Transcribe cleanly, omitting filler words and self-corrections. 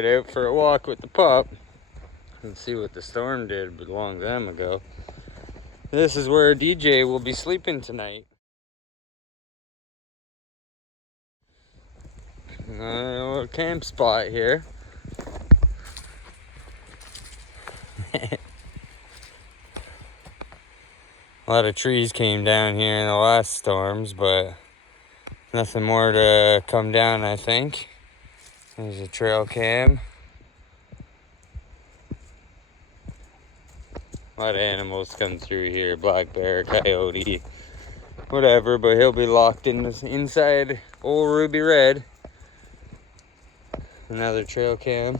right out for a walk with the pup and see what the storm did a long time ago. This is where DJ will be sleeping tonight. A little camp spot here. A lot of trees came down here in the last storms, but nothing more to come down, I think. There's a trail cam. A lot of animals come through here, black bear, coyote, whatever, but he'll be locked in this inside old Ruby Red. Another trail cam.